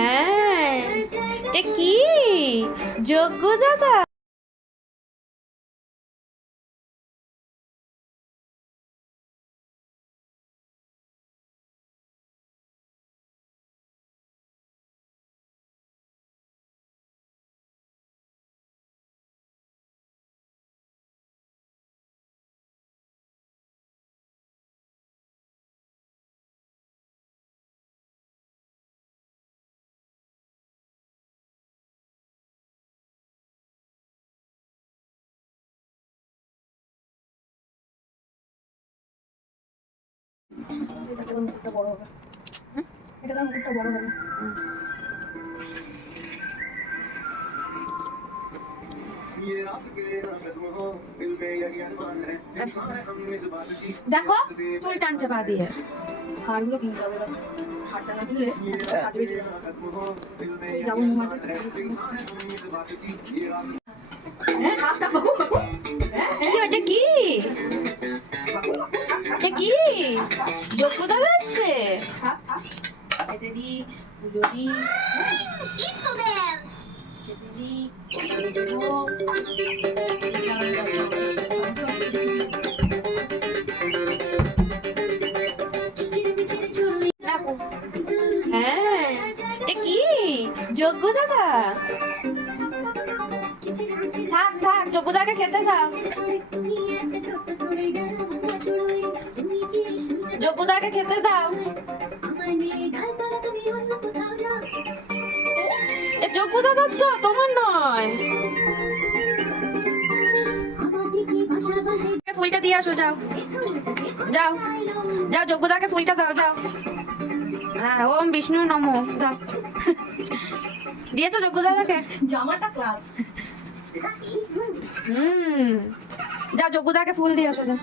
হ্যাঁ, এটা কি যজ্ঞ দাদা? মুকুটটা বড় হবে। এটা মুকুটটা বড় হবে। দেখো চুল টানছে পা দিয়ে। হাড়গুলো কিনতে হবে, হাড়টা না দিলে কি কি যজ্ঞ দাদা আসছে? এতে দি পুজো দি হ্যাঁ, এটা কি যজ্ঞ দাদা? থাক থাক, যজ্ঞ দাদাকে খেতে দাও। যজ্ঞ দাদাকে খেতে দাও। যজ্ঞ দাদার তো, তোমার নয়। ফুলটা দিয়ে আসো, যাও যাও যাও, যজ্ঞ দাদাকে ফুলটা দাও, যাও। হ্যাঁ, ওম বিষ্ণু নমো, দাও। দিয়েছো যজ্ঞ দাদাকে? জামাটা ক্লাস। যাও, যজ্ঞ দাদাকে ফুল দিয়ে আসো, যাও।